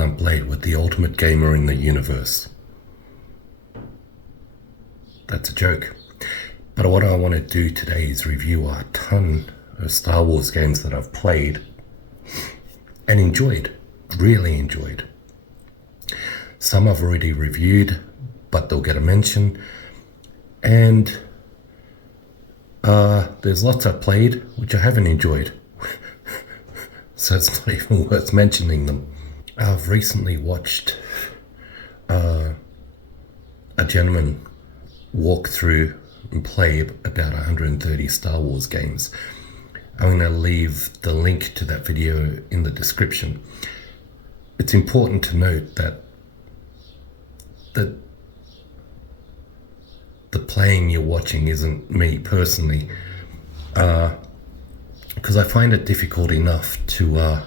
blunt blade with the ultimate gamer in the universe. That's a joke. But what I want to do today is review a ton of Star Wars games that I've played and enjoyed, really enjoyed. Some I've already reviewed, but they'll get a mention. And there's lots I've played which I haven't enjoyed. So it's not even worth mentioning them. I've recently watched a gentleman walk through and play about 130 Star Wars games. I'm going to leave the link to that video in the description. It's important to note that the playing you're watching isn't me personally, because I find it difficult enough to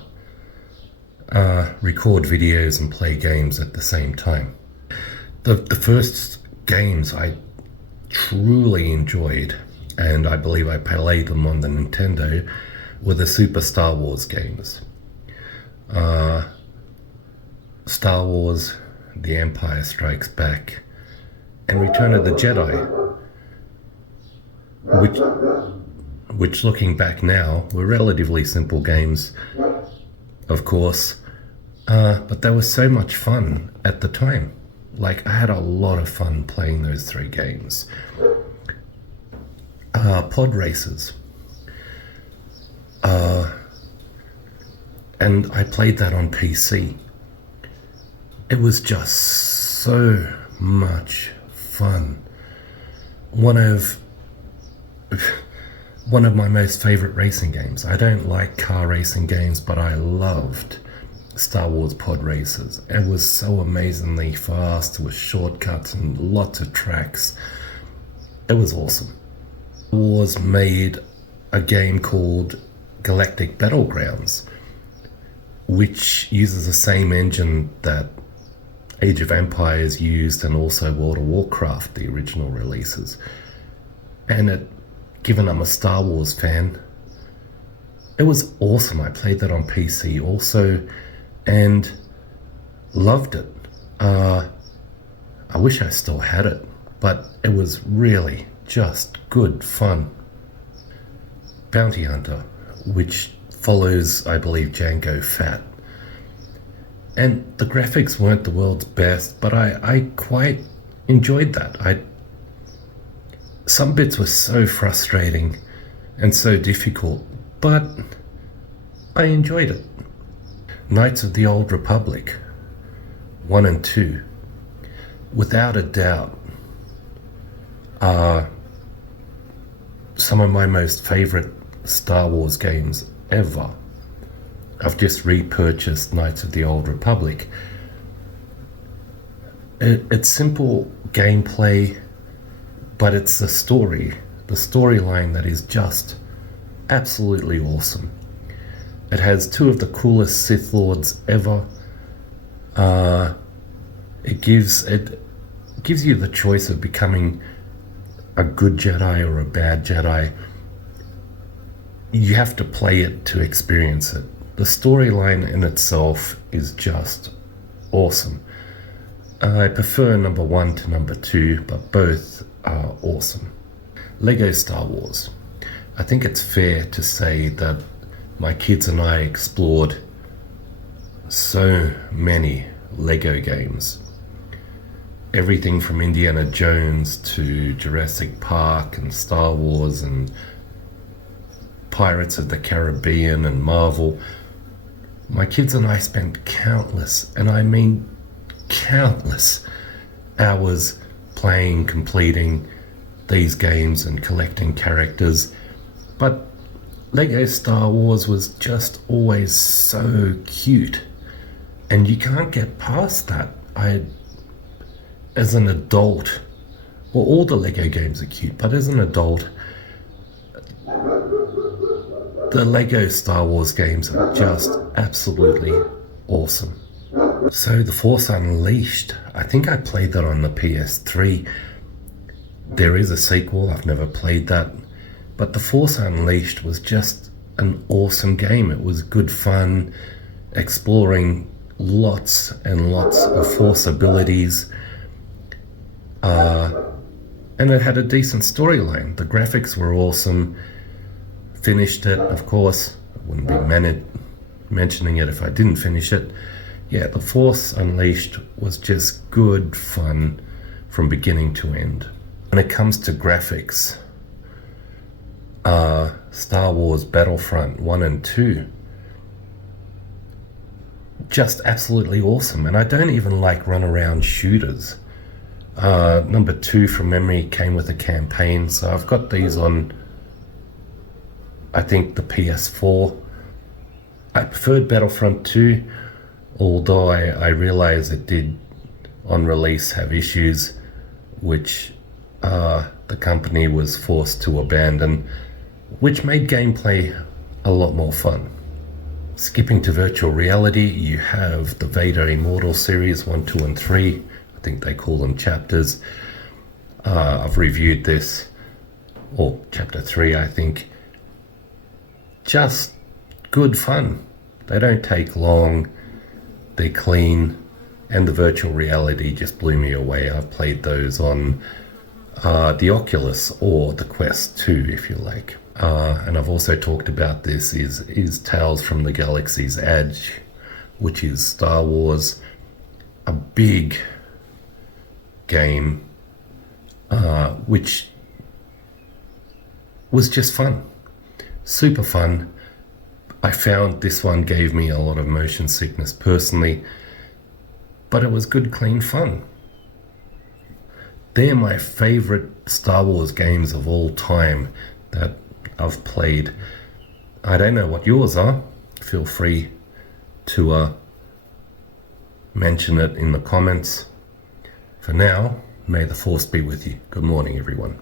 record videos and play games at the same time. The first games I truly enjoyed, and I believe I played them on the Nintendo, were the Super Star Wars games. Star Wars, The Empire Strikes Back, and Return of the Jedi, which looking back now were relatively simple games, of course, but they were so much fun at the time. Like, I had a lot of fun playing those three games. Pod races, and I played that on PC. It was just so much fun. One of my most favorite racing games. I don't like car racing games, but I loved Star Wars pod races. It was so amazingly fast with shortcuts and lots of tracks. It was awesome. Star Wars made a game called Galactic Battlegrounds, which uses the same engine that Age of Empires used, and also World of Warcraft, the original releases. And given I'm a Star Wars fan, it was awesome. I played that on PC also and loved it. I wish I still had it, but it was really just good fun. Bounty Hunter, which follows, I believe, Jango Fett. And the graphics weren't the world's best, but I quite enjoyed that. Some bits were so frustrating and so difficult, but I enjoyed it. Knights of the Old Republic 1 and 2, without a doubt, are some of my most favorite Star Wars games ever. I've just repurchased Knights of the Old Republic. It's simple gameplay, but it's the storyline that is just absolutely awesome. It has two of the coolest Sith Lords ever. It gives you the choice of becoming a good Jedi or a bad Jedi. You have to play it to experience it. The storyline in itself is just awesome. I prefer number 1 to number 2, but both are awesome. Lego Star Wars. I think it's fair to say that my kids and I explored so many Lego games. Everything from Indiana Jones to Jurassic Park and Star Wars and Pirates of the Caribbean and Marvel. My kids and I spent countless, and I mean countless, hours playing, completing these games and collecting characters. But Lego Star Wars was just always so cute, and you can't get past that. As an adult, well, all the Lego games are cute, but as an adult, the Lego Star Wars games are just absolutely awesome. So The Force Unleashed, I think I played that on the PS3. There is a sequel, I've never played that, but The Force Unleashed was just an awesome game. It was good fun, exploring lots and lots of Force abilities, and it had a decent storyline. The graphics were awesome. Finished it, of course. I wouldn't be mentioning it if I didn't finish it. Yeah, The Force Unleashed was just good fun from beginning to end. When it comes to graphics, Star Wars Battlefront 1 and 2, just absolutely awesome. And I don't even like run-around shooters. Number 2 from memory came with a campaign, so I've got these on, I think, the PS4. I preferred Battlefront 2, although I realize it did on release have issues which the company was forced to abandon, which made gameplay a lot more fun. Skipping to virtual reality, you have the Vader Immortal series 1, 2, and 3. I think they call them chapters. I've reviewed this, or chapter 3, I think. Just good fun. They don't take long, they're clean, and the virtual reality just blew me away. I've played those on the Oculus or the Quest 2, if you like. And I've also talked about this, is Tales from the Galaxy's Edge, which is Star Wars, a big game, which was just fun, super fun. I found this one gave me a lot of motion sickness personally, but it was good, clean fun. They're my favorite Star Wars games of all time that I've played. I don't know what yours are. Feel free to mention it in the comments. For now, may the Force be with you. Good morning, everyone.